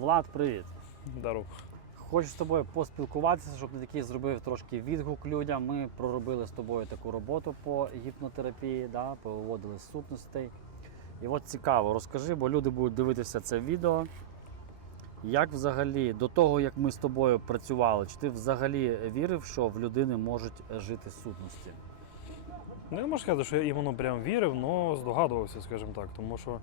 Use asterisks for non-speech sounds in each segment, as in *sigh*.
Влад, привіт. Дару. Хочу з тобою поспілкуватися, щоб ти такий зробив трошки відгук людям. Ми проробили з тобою таку роботу по гіпнотерапії, да, повиводили з сутностей. І от цікаво, розкажи, бо люди будуть дивитися це відео. Як взагалі, до того, як ми з тобою працювали, чи ти взагалі вірив, що в людини можуть жити сутності? Ну, я можу сказати, що я іменно прям вірив, але здогадувався, скажімо так. Тому що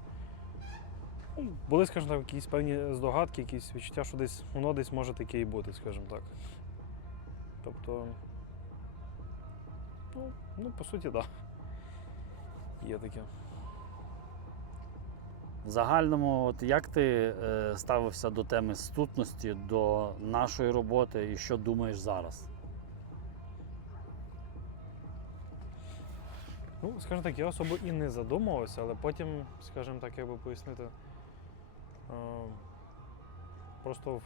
були, скажімо так, якісь певні здогадки, якісь відчуття, що десь воно десь може таке і бути, скажімо так. Тобто, ну, ну по суті, так. Да. Є таке. В загальному, от як ти е, ставився до теми сутності, до нашої роботи і що думаєш зараз? Ну, скажімо так, я особо і не задумувався, але потім, скажімо так, як би пояснити, просто в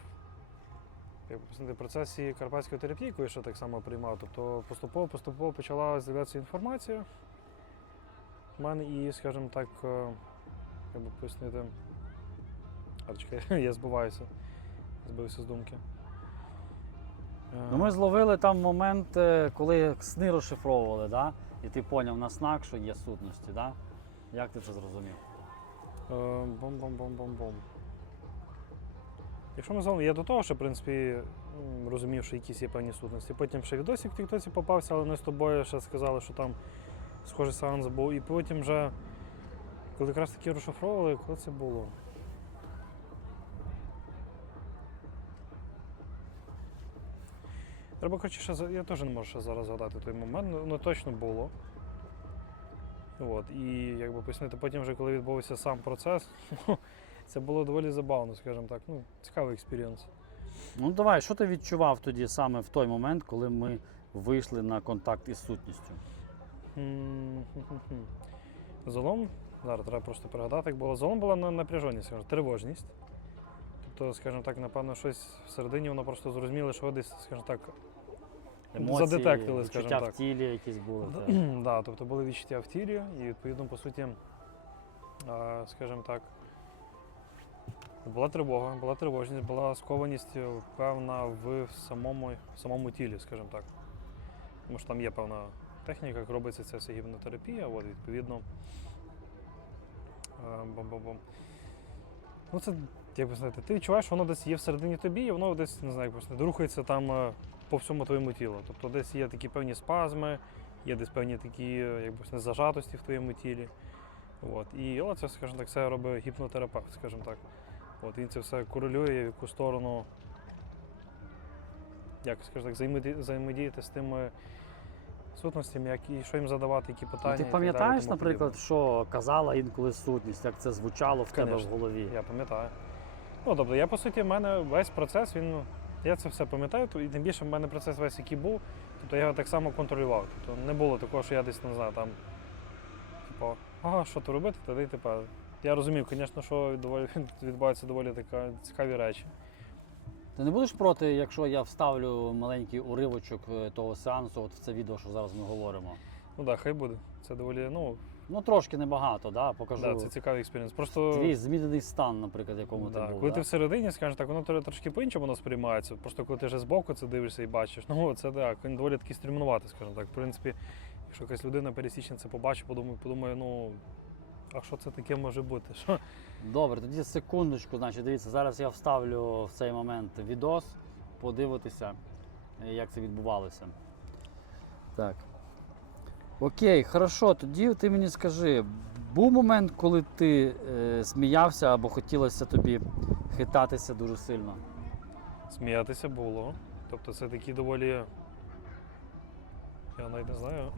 як в процесі карпатської терапії, яку я ще так само приймав, тобто поступово-поступово почала з'являтися інформація в мене і, скажімо так, е, як би пояснити. А чекай, *laughs* я збиваюся. Збився з думки. Е, Ну, ми зловили там момент, е, коли сни розшифровували, да? і ти поняв на снак, що є сутності. Да? Як ти це зрозумів? Е, Бом-бом-бом-бом-бом. Якщо ми знову, я до того, що в принципі розумів, що якісь є певні сутності. Потім ще відосик в Тіктоці попався, але ми з тобою ще сказали, що там схожий сеанс був. І потім вже, коли якраз таки розшифровували, коли це було? Треба, коротше, ще, я теж не можу ще зараз згадати той момент, ну, ну точно було. От, і якби пояснити, потім, вже коли відбувся сам процес, *laughs* це було доволі забавно, скажімо так. Ну, цікавий експірієнс. Ну давай, що ти відчував тоді саме в той момент, коли ми вийшли на контакт із сутністю? Залом, зараз треба просто пригадати, як було. Залом була на- напряженість, скажімо, тривожність. Тобто, скажімо так, напевно, щось всередині воно просто зрозуміло, що десь, скажімо так, Емоції, задетектили, скажімо відчуття так. в тілі якісь були. так. *clears throat* да, тобто були відчуття в тілі, і відповідно, по суті, скажімо так, була тривога, була тривожність, була скованість е, певна в самому, в самому тілі, скажімо так. Тому що там є певна техніка, як робиться ця вся гіпнотерапія, от, відповідно. е, Бом-бом-бом. Ну, це, як ви знаєте, ти відчуваєш, воно десь є всередині тобі, і воно десь, не знаю, як рухається там е, по всьому твоєму тілу. Тобто десь є такі певні спазми, є десь певні такі як би сказати, зажатості в твоєму тілі. От. І але це, скажімо так, все робить гіпнотерапевт, скажімо так. От, він це все корелює, в яку сторону, як скажімо так, взаємодіяти з тими сутностями, як, і що їм задавати, які питання. Ну, ти і далі, пам'ятаєш, наприклад, що казала інколи сутність, як це звучало в тебе в голові? Я пам'ятаю. Ну, тобто, я, по суті, в мене весь процес, він, ну, я це все пам'ятаю, і тим більше в мене процес весь, який був, тобто я його так само контролював. Тобто не було такого, що я десь не знаю, там, типу, ага, що то робити, тоді, типу, я розумів, звісно, що доволі, *laughs* відбуваються доволі така цікаві речі. Ти не будеш проти, якщо я вставлю маленький уривочок е, того сеансу, от в це відео, що зараз ми говоримо? Ну так, да, хай буде. Це доволі, ну, Ну трошки небагато, да? покажу да, це цікавий експірієнс. Просто твій змінений стан, наприклад, якому да, ти був. коли да? ти всередині, скажімо так, воно трошки по-іншому воно сприймається. Просто коли ти вже збоку це дивишся і бачиш. *laughs* Ну, це так, він доволі такий стрімнувати, скажімо так. В принципі, якщо якась людина пересічна це побачить, подумає, подумає, ну. А що це таке може бути? Що? Добре, тоді секундочку, значить, дивіться, зараз я вставлю в цей момент відос, подивитися, е, як це відбувалося. Так. Окей, хорошо, тоді ти мені скажи, був момент, коли ти е, сміявся або хотілося тобі хитатися дуже сильно? Сміятися було. Тобто це такі доволі. Я навіть не знаю.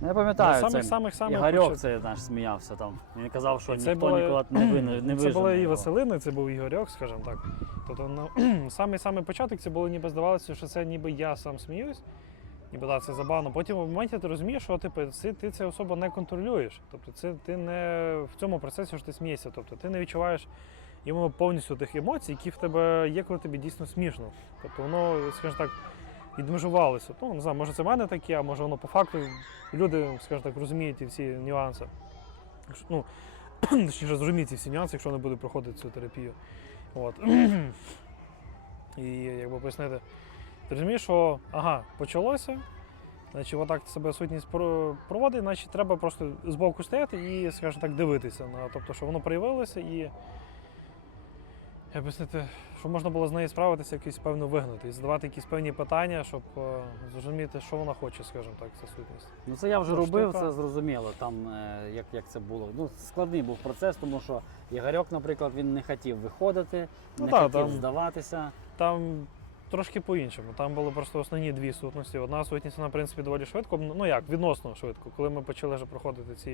Ну, Я пам'ятаю, це самих- самих- Ігорьок почат- це наш сміявся там. Він казав, що І це ніхто була- ніколи не, ви, не *clears throat* це вижене була і його. Василина, це був Ігорьок, скажімо так. Тобто, ну, *clears throat* самий самий початок це було ніби здавалося, що це ніби я сам сміюсь, ніби да, це забавно. Потім в моменті ти розумієш, що типу, це, ти це особо не контролюєш. Тобто це ти не в цьому процесі, що ти смієшся. Тобто ти не відчуваєш йому повністю тих емоцій, які в тебе є, коли тобі дійсно смішно. Тобто воно, скажімо так, відмежувалося. Ну, не знаю, може це в мене таке, а може воно по факту люди, скажімо так, розуміють ті всі нюанси. Ну, точніше, зрозуміти ці всі нюанси, якщо *clears throat* не буде проходити цю терапію. От. *clears throat* І якби пояснити, ти розумієш, що ага, почалося, значить, отак себе сутність проводить, значить, треба просто збоку стояти і, скажімо так, дивитися. Тобто, що воно проявилося і. Як пояснити, щоб можна було з нею справитися, якось певно вигнати і задавати якісь певні питання, щоб е, зрозуміти, що вона хоче, скажімо так, ця сутність. Ну це я вже Ну, робив, штука. це зрозуміло. Там е, як, як це було. Ну, складний був процес, тому що Ігорьок, наприклад, він не хотів виходити, Ну не так, хотів там- здаватися. Там трошки по-іншому. Там були просто основні дві сутності. Одна сутність, вона, в принципі, доволі швидко, ну як, відносно швидко. Коли ми почали вже проходити ці,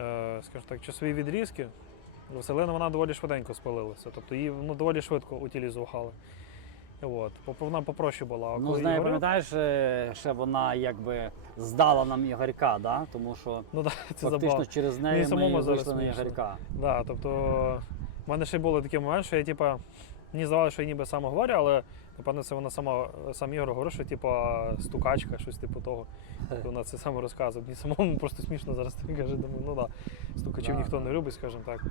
е, скажімо так, часові відрізки, Василина вона доволі швиденько спалилася. Тобто її ну, доволі швидко утилізували. От. Вона попроще була. Ну, з нею, пам'ятаєш, е, ще вона якби здала нам Ігорька, да? тому що Ну, да, *laughs* це фактично забав. через неї ми зараз вийшли на. Ігорька. Да, тобто, в мене ще були такі момент, що я, типа, мені здавалося, що я ніби сам говорю, але напевно це вона сама сам Ігор говорив, що типа стукачка, щось типу того. Тобто Вона це саме розказує. Мені самому *laughs* просто смішно зараз так каже, думаю, ну да, стукачів Да, ніхто да. не любить, скажімо так.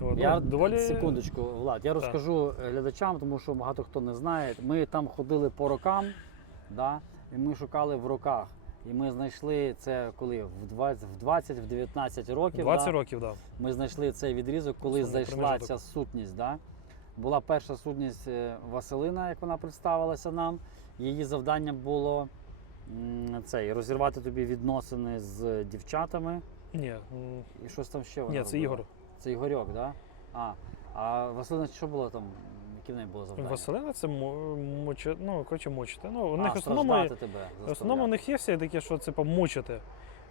От, Я ну, доволі... секундочку, Влад, я розкажу е, глядачам, тому що багато хто не знає. Ми там ходили по рокам, да? і ми шукали в роках. І ми знайшли це коли? В 20, в 20, в 19 років. 20 да? років, так. Ми знайшли цей відрізок, коли Основний зайшла ця сутність. Да? Була перша сутність е, Василина, як вона представилася нам. Її завдання було цей, розірвати тобі відносини з дівчатами. Ні, І щось там ще вона ні, це робила. Ігор. Це Ігорьок, так? Да? А, а Василина що було там? Яке в неї було завдання? Василина це мо- мучи, ну, коротше, мучити. Ну, у а, них основному, тебе. В основному у них є все таке, що це помучити.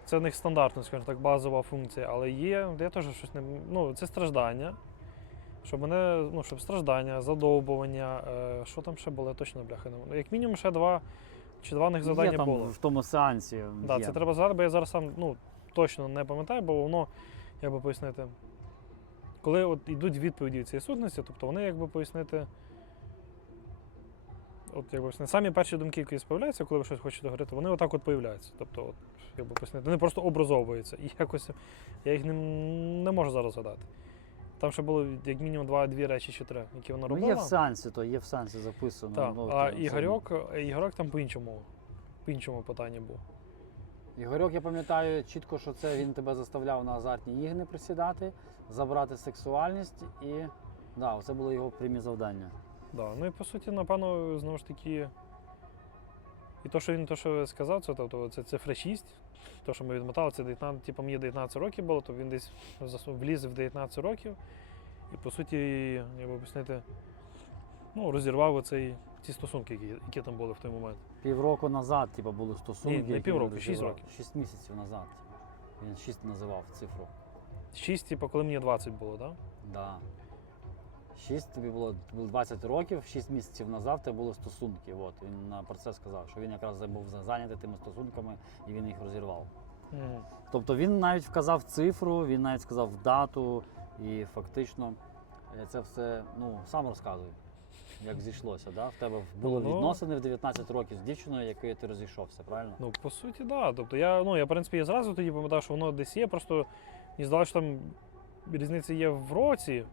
Це у них стандартно, скажімо так, базова функція. Але є, я теж щось не. Ну, це страждання. Щоб мене, ну, щоб страждання, задовбування. Е, що там ще було, я точно бляха не ну, Як мінімум ще два чи два них завдання є там було. в тому сеансі. Да, є. це треба згадати, бо я зараз сам ну, точно не пам'ятаю, бо воно, як би пояснити, коли от йдуть відповіді цієї сутності, тобто вони, як би пояснити, от як би пояснити, самі перші думки, які з'являються, коли ви щось хочете говорити, вони отак от появляються. Тобто, от, як би пояснити, вони просто образовуються. І якось я їх не, не можу зараз згадати. Там ще було як мінімум два-дві речі чи три, які вона Ну, робила. є в сеансі, то є в сеансі записано. Так, ну, а Ігорьок, Ігорьок там по-іншому, по-іншому питання був. Ігорьок, я пам'ятаю чітко, що це він тебе заставляв на азартні ігри присідати, забрати сексуальність і. Да, це було його прямі завдання. Да, ну і по суті, напевно, знову ж таки. І то, що він то, що сказав, це, тобто, це цифра 6. То, що ми відмотали, це 19, типу, мені 19 років було, то він десь вліз в 19 років. І по суті, як би пояснити, ну, розірвав оцей, ці стосунки, які, які там були в той момент. Півроку назад, типу, були стосунки. Ні, не півроку, він шість років. Шість місяців назад. Він шість називав цифру. 6, типу, коли мені 20 було, так? Да? Да. Шість тобі було було 20 років, 6 місяців назад тебе були стосунки. От він про це сказав, що він якраз був зайнятий тими стосунками і він їх розірвав. Мгм. Тобто він навіть вказав цифру, він навіть сказав дату, і фактично е, це все ну сам розказуй, як зійшлося. Да? В тебе було Ну, відносини в 19 років з дівчиною, якою ти розійшовся, правильно? Ну, по суті, так. Да. Тобто я, ну, я, в принципі, я зразу тоді пам'ятав, що воно десь є, просто мені здалося, що там різниця є в році,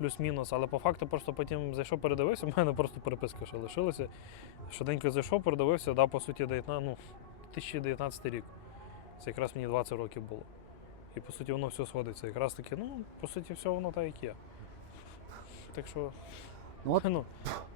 плюс-мінус, але по факту просто потім зайшов, передивився, *laughs* в мене просто переписка ще лишилася. Щоденько зайшов, передивився, да, по суті, 19, ну, 2019 рік. Це якраз мені 20 років було. І по суті воно все сходиться. Якраз таки, ну, по суті, все воно так як є. Так що, Ну, от, *laughs* ну,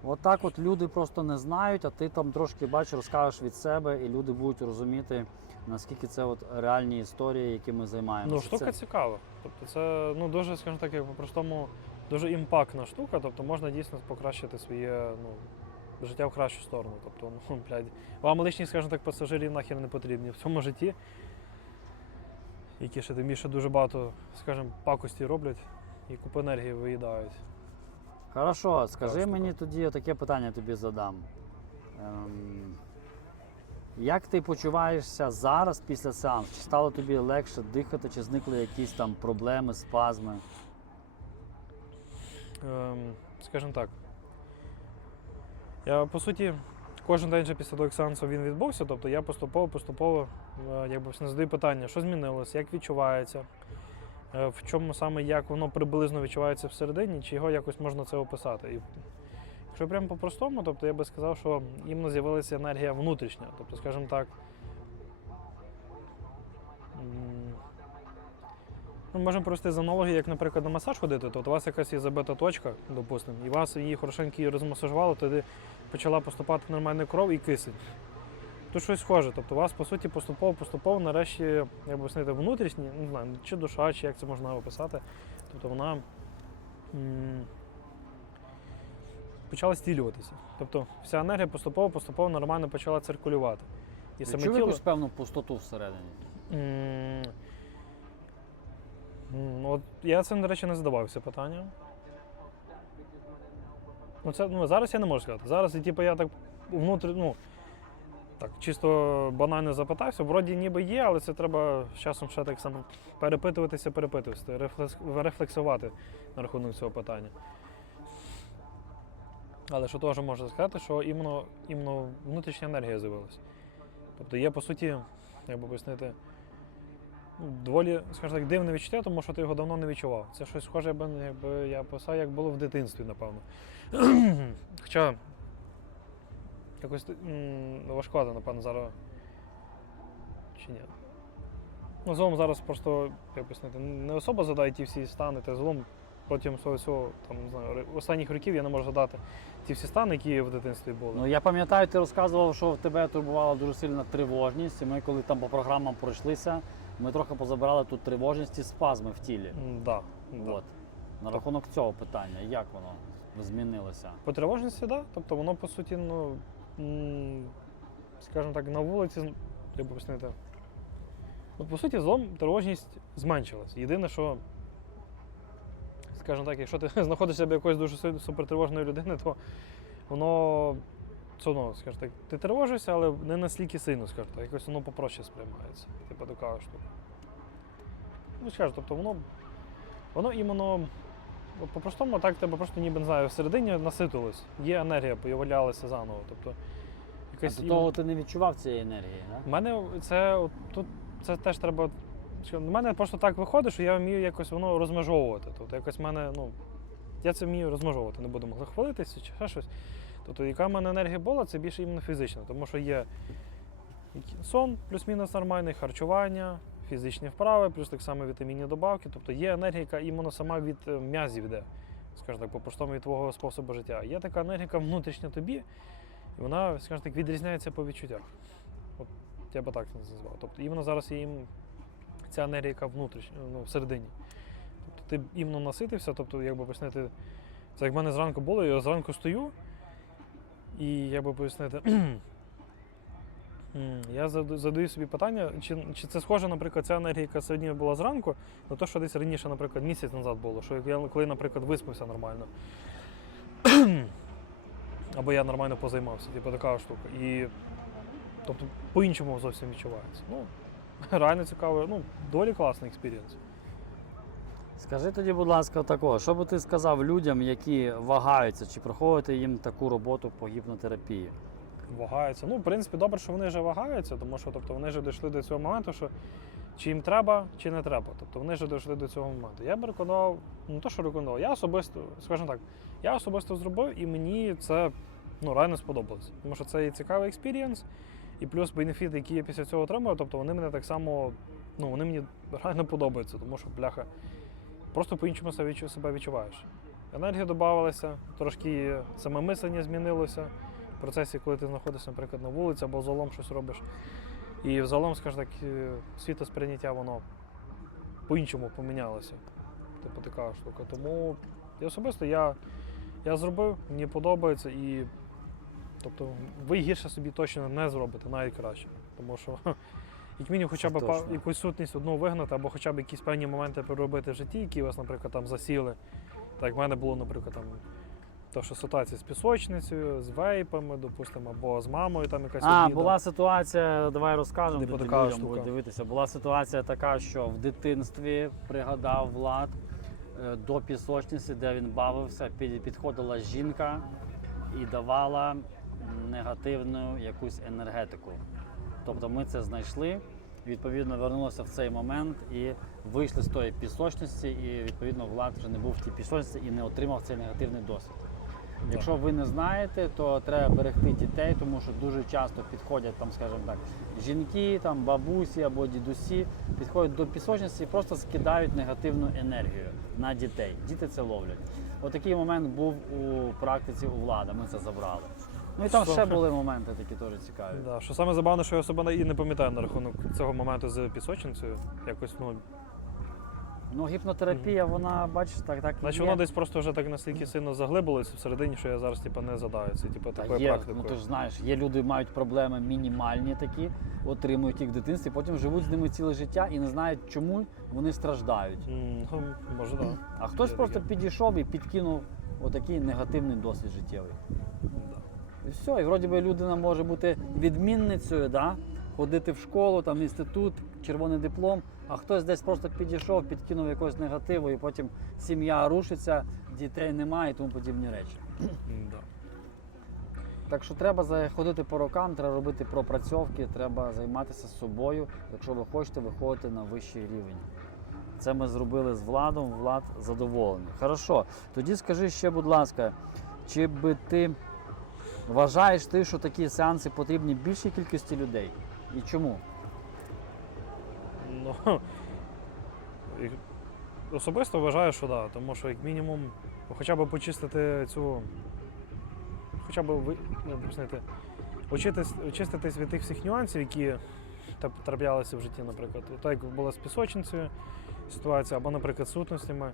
от так от люди просто не знають, а ти там трошки бачиш, розкажеш від себе, і люди будуть розуміти, наскільки це от реальні історії, якими займаємося. Ну, штука Це- цікава. Тобто це ну, дуже, скажімо так, як по-простому, дуже імпактна штука. Тобто можна дійсно покращити своє ну, життя в кращу сторону. Тобто, ну, *laughs* блядь, вам лишні, скажімо так, пасажирів нахер не потрібні в цьому житті. Які ще тим більше дуже багато, скажімо, пакості роблять і купу енергії виїдають. Хорошо, скажи штука. мені тоді таке питання тобі задам. Ем, як ти почуваєшся зараз після сеансу? Чи стало тобі легше дихати, чи зникли якісь там проблеми, спазми? Ем, скажімо так. Я по суті кожен день вже після того, сеансу він відбувся, тобто я поступово, поступово е, якби задаю питання, що змінилося, як відчувається, Е, В чому саме як воно приблизно відчувається всередині, чи його якось можна це описати. І якщо прямо по-простому, тобто я би сказав, що іменно з'явилася енергія внутрішня. Тобто, скажімо так. м, Ми можемо провести з аналогії, як, наприклад, на масаж ходити, тобто у вас якась є забита точка, допустимо, і вас її хорошенько її розмасажувало, тоді почала поступати нормальна кров і кисень. Тут щось схоже. Тобто у вас, по суті, поступово-поступово нарешті, як би пояснити, внутрішні, не знаю, чи душа, чи як це можна описати. Тобто вона м, почала стілюватися. Тобто вся енергія поступово-поступово нормально почала циркулювати. І саме тіло. якусь певну пустоту всередині. М, м, От я це, до речі, не задавався питанням. Ну, це, ну, зараз я не можу сказати. Зараз, типу, я так внутрі, ну, так, чисто банально запитався. Вроді ніби є, але це треба з часом ще так само перепитуватися, перепитуватися, рефлекс, рефлексувати на рахунок цього питання. Але що теж можна сказати, що іменно, іменно внутрішня енергія з'явилася. Тобто є, по суті, як би пояснити, доволі, скажімо так, дивне відчуття, тому що ти його давно не відчував. Це щось схоже, якби, якби я писав, як було в дитинстві, напевно. *clears throat* Хоча якось м, важкувато, напевно, зараз. Чи ні? Ну, загалом зараз просто, як пояснити, не особа задає ті всі стани, та загалом протягом свого всього, там, не знаю, останніх років я не можу задати ті всі стани, які в дитинстві були. Ну я пам'ятаю, ти розказував, що в тебе турбувала дуже сильна тривожність. І ми, коли там по програмам пройшлися, ми трохи позабирали тут тривожність і спазми в тілі. Да, да. От. На рахунок цього питання, як воно змінилося? По тривожності, так. Да. Тобто воно, по суті, ну, скажімо так, на вулиці, як би пояснити. Ну, по суті, злом тривожність зменшилась. Єдине, що, скажімо так, якщо ти *laughs* знаходишся біля якоїсь дуже супертривожної людини, то воно одно, скажімо так, ти тривожишся, але не настільки сильно, скажімо так, якось воно попроще сприймається. Типу така штука. Ну, скажу, тобто воно, воно іменно По-простому так тебе просто ніби не знаю, всередині наситилось. Є енергія, появлялася заново. Тобто, А до того ти не відчував цієї енергії, У мене це от тут це теж треба. У мене просто так виходить, що я вмію якось воно розмежовувати. Тобто якось мене, ну, я це вмію розмежовувати, не будемо захвалитися чи ще щось. Тобто, яка в мене енергія була, це більше іменно фізична, тому що є сон плюс-мінус нормальний, харчування, фізичні вправи, плюс так само вітамінні добавки. Тобто є енергія, яка іменно сама від е, м'язів йде, скажімо так, по-простому від твого способу життя. Є така енергія, внутрішня тобі, і вона, скажімо так, відрізняється по відчуттях. От я би так назвав. Тобто іменно зараз є їм ця енергія, яка внутрішня, ну, всередині. Тобто ти іменно наситився, тобто, як би пояснити, це як в мене зранку було, я зранку стою, і як би пояснити, *clears throat* я задаю собі питання, чи, чи це схоже, наприклад, ця енергія, яка сьогодні була зранку, на те, що десь раніше, наприклад, місяць назад було, що я коли, наприклад, виспався нормально. *clears throat* Або я нормально позаймався, типу така штука. І тобто по-іншому зовсім відчувається. Ну, *laughs* реально цікаво, ну, доволі класний експірієнс. Скажи тоді, будь ласка, такого, що би ти сказав людям, які вагаються, чи проходити їм таку роботу по гіпнотерапії? Вагаються. Ну, в принципі, добре, що вони вже вагаються, тому що тобто, вони вже дійшли до цього моменту, що чи їм треба, чи не треба. Тобто вони вже дійшли до цього моменту. Я б рекомендував, ну то, що рекомендував, я особисто, скажімо так, я особисто зробив, і мені це ну, реально сподобалось. Тому що це і цікавий експірієнс, і плюс бенефіти, які я після цього отримав, тобто вони мене так само, ну вони мені реально подобаються, тому що бляха, просто по-іншому себе відчуваєш. Енергія додавалася, трошки саме мислення змінилося в процесі, коли ти знаходишся, наприклад, на вулиці або залом щось робиш. І взагалом, скажімо так, е, світосприйняття воно по-іншому помінялося. Типу така штука. Тому я особисто я, я зробив, мені подобається і тобто, ви гірше собі точно не зробите, навіть краще. Тому що як мінімум хоча б па- точно. якусь сутність одну вигнати, або хоча б якісь певні моменти переробити в житті, які вас, наприклад, там засіли. Так, як в мене було, наприклад, там то, що ситуація з пісочницею, з вейпами, допустимо, або з мамою там якась А, обіда. була ситуація, давай розкажемо, тоді така людям штука. будуть дивитися. Була ситуація така, що в дитинстві пригадав Влад е, до пісочниці, де він бавився, під- підходила жінка і давала негативну якусь енергетику. Тобто ми це знайшли відповідно вернулися в цей момент і вийшли з тої пісочності, і відповідно Влад вже не був в тій пісочності і не отримав цей негативний досвід. Якщо ви не знаєте, то треба берегти дітей, тому що дуже часто підходять там, скажімо так, жінки, там бабусі або дідусі, підходять до пісочниці і просто скидають негативну енергію на дітей. Діти це ловлять. Отакий момент був у практиці у влада. Ми це забрали. Ну і там ще були моменти такі теж цікаві. Да. Що саме забавне, що я себе і не пам'ятаю на рахунок цього моменту з пісочницею. Якось, ну, Ну, гіпнотерапія, вона, бачиш, так, так і наче є. воно десь просто вже так настільки сильно заглибилося всередині, що я зараз типу, не задаю це, типу, Та такою є, практикою. ну ти ж знаєш, є люди, мають проблеми мінімальні такі, отримують їх в дитинстві, потім живуть з ними ціле життя і не знають, чому вони страждають. М, ну, може, так. А хтось просто підійшов і підкинув отакий негативний досвід життєвий. І все, і вроді би людина може бути відмінницею, да? ходити в школу, там інститут, червоний диплом, а хтось десь просто підійшов, підкинув якогось негативу, і потім сім'я рушиться, дітей немає і тому подібні речі. Да. Так що треба ходити по рокам, треба робити пропрацьовки, треба займатися собою, якщо ви хочете виходити на вищий рівень. Це ми зробили з Владом, Влад задоволений. Хорошо, тоді скажи ще, будь ласка, чи би ти вважаєш ти, що такі сеанси потрібні більшій кількості людей? І чому? Ну, *laughs* особисто вважаю, що так. Да, тому що, як мінімум, хоча б почистити цю. Хоча б ви, очиститись від тих всіх нюансів, які траплялися в житті, наприклад. Так як була з пісочницею ситуація, або, наприклад, з сутностями.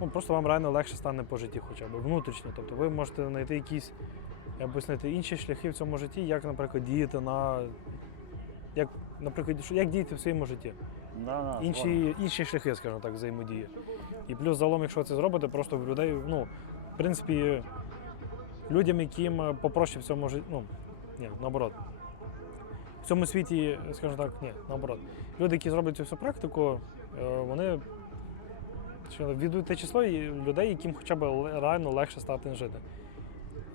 Ну, просто вам реально легше стане по житті, хоча б внутрішньо. Тобто ви можете знайти якісь, би знайти інші шляхи в цьому житті, як, наприклад, діяти на. Як, наприклад, як діяти в своєму житті Да, да, інші, інші шляхи, скажімо так, взаємодії. І плюс загалом, якщо це зробити, просто в людей, ну, в принципі, людям, яким е, попроще в цьому житті, ну, ні, наоборот. В цьому світі, скажімо так, ні, наоборот. Люди, які зроблять цю всю практику, е, вони що, відуть те число людей, яким хоча б реально легше стати жити.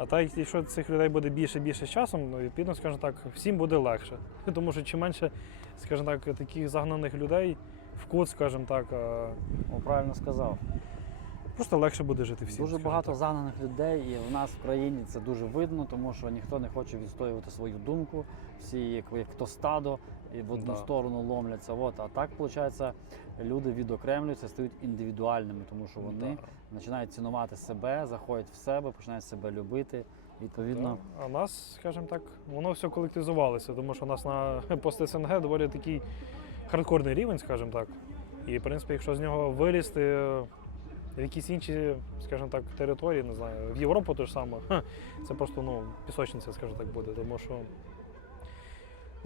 А так, якщо цих людей буде більше і більше з часом, ну, відповідно, скажімо так, всім буде легше. *laughs* Тому що чим менше, скажімо так, таких загнаних людей в кут, скажімо так, е, О, правильно сказав. просто легше буде жити всім. Дуже багато так. загнаних людей, і в нас в країні це дуже видно, тому що ніхто не хоче відстоювати свою думку. Всі як, як то стадо і в одну Да. сторону ломляться. От. А так, виходить, люди відокремлюються, стають індивідуальними, тому що вони Да. починають цінувати себе, заходять в себе, починають себе любити. Відповідно, Да. А нас, скажімо так, воно все колективізувалося, тому що у нас на *laughs* пост СНГ доволі такий хардкорний рівень, скажімо так. І, в принципі, якщо з нього вилізти в якісь інші, скажімо так, території, не знаю, в Європу те ж саме, *laughs* це просто ну, пісочниця, скажімо так, буде, тому що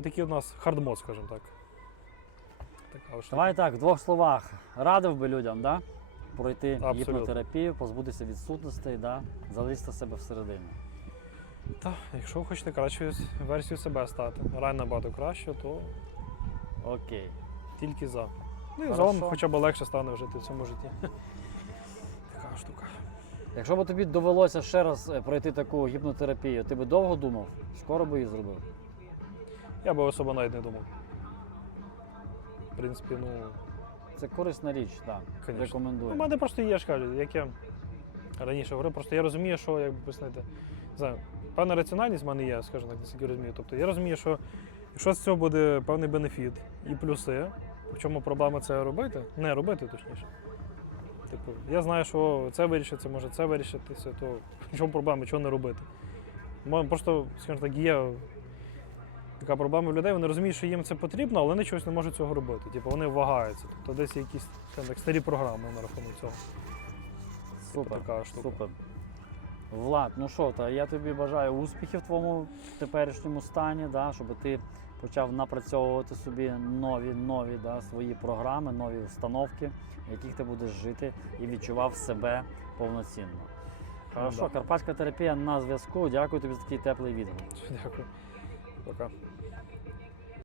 такий у нас хардмод, скажімо так. Така давай так, в двох словах. Радив би людям, да? пройти Абсолютно. гіпнотерапію, позбутися відсутностей, да? залізти себе всередину. Та, якщо ви хочете кращою версією себе стати, реально набагато краще, то Окей. Тільки за. Ну і Хорошо. загалом хоча б легше стане жити в цьому житті. Така штука. Якщо б тобі довелося ще раз е, пройти таку гіпнотерапію, ти би довго думав? Скоро би її зробив? Я би особо навіть не думав. В принципі, ну. Це корисна річ, так. Конечно. У Рекомендую. мене просто є, ж кажу, як я раніше говорив, просто я розумію, що як би знаєте, не знаю, певна раціональність в мене є, скажімо так, наскільки розумію. Тобто я розумію, що якщо з цього буде певний бенефіт і плюси, в чому проблема це робити, не робити точніше. Типу, я знаю, що це вирішиться, може це вирішитися, то в чому проблема, чого не робити. Просто, скажімо так, є така проблема в людей, вони розуміють, що їм це потрібно, але вони чогось не можуть цього робити. Типу вони вагаються. Тобто десь якісь скажімо так, старі програми на рахунок цього. Супер. така штука. Супер. Влад, ну що, та я тобі бажаю успіхів в твоєму теперішньому стані, да, щоб ти почав напрацьовувати собі нові, нові да, свої програми, нові установки, в яких ти будеш жити і відчував себе повноцінно. Хорошо, Да. карпатська терапія на зв'язку. Дякую тобі за такий теплий відгук. Дякую. Пока.